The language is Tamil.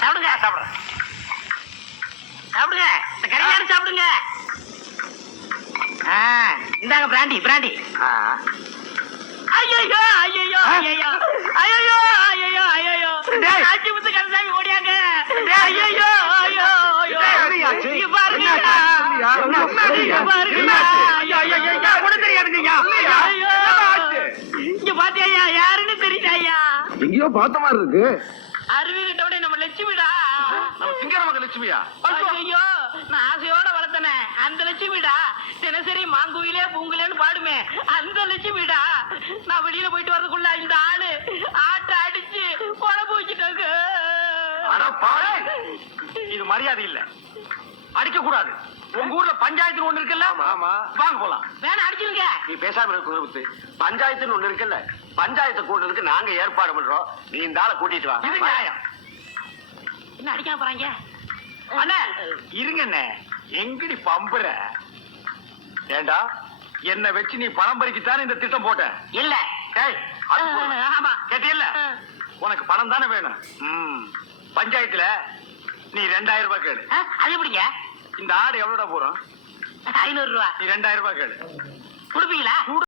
சாப்பிடுங்க சாப்பிடுங்க சாப்பிடுங்க இந்த கரையாரு சாப்பிடுங்க. இந்தாங்க பிராண்டி பிராண்டி. ஐயோ ஐயோ ஐயோ ஐயோ ஐயோ ஐயோ அஞ்சு முத்து கந்தசாமி ஓடியாங்க. ஐயோ ஐயோ ஐயோ இங்க பாருங்க இங்க பாத்தியா யாருன்னு தெரியல ஐயா. எங்கேயோ பார்த்த மாதிரி இருக்கு. அருவி கிட்டோட நம்ம லட்சுமிடா. நம்ம சிங்கரமக லட்சுமியா? ஐயோ நான் ஆசையோட வளர்த்தனே அந்த லட்சுமிடா. தினசரி மாங்குயிலே பூங்குலேன்னு பாடுமே அந்த லட்சுமிடா. நான் வெளியில போயிட்டு வரதுக்குள்ள இந்த ஆளு ஆட்ட அடிச்சு குழம்பு வச்சுட்டாங்க. இது மரியாதை இல்ல, அடிக்க கூடாது. உங்க ஊர்ல பஞ்சாயத்து ஒண்ணு இருக்குல்ல? ஆமா, வாங்க போலாம். வேணா அடிச்சிருங்க. நீ பேசாம இருக்க. பஞ்சாயத்துன்னு ஒண்ணு இருக்குல்ல, பஞ்சாயத்து கூட்டத்துக்கு நாங்க ஏற்பாடு பண்றோம். நீ இந்த ஆளை கூட்டிட்டு வா. இது நியாயம். என்ன அடிக்காம போறாங்க? அண்ணே இருங்க அண்ணே, எங்கடி பம்புற? ஏண்டா என்ன வச்சு நீ பணம் பறிக்கத்தானே இந்த திட்டம் போட்ட? இல்ல. ஆமா கேட்டியல்ல, உனக்கு பணம் தானே வேணும். பஞ்சாயத்துல நீ 2000 ரூபாய் கேளு. அது எப்படிங்க? இந்த ஆடு எவ்வளோடா போறோம்? 500 ரூபாய். நீ 2000 ரூபாய் கேளு. கொடுப்பீங்களா?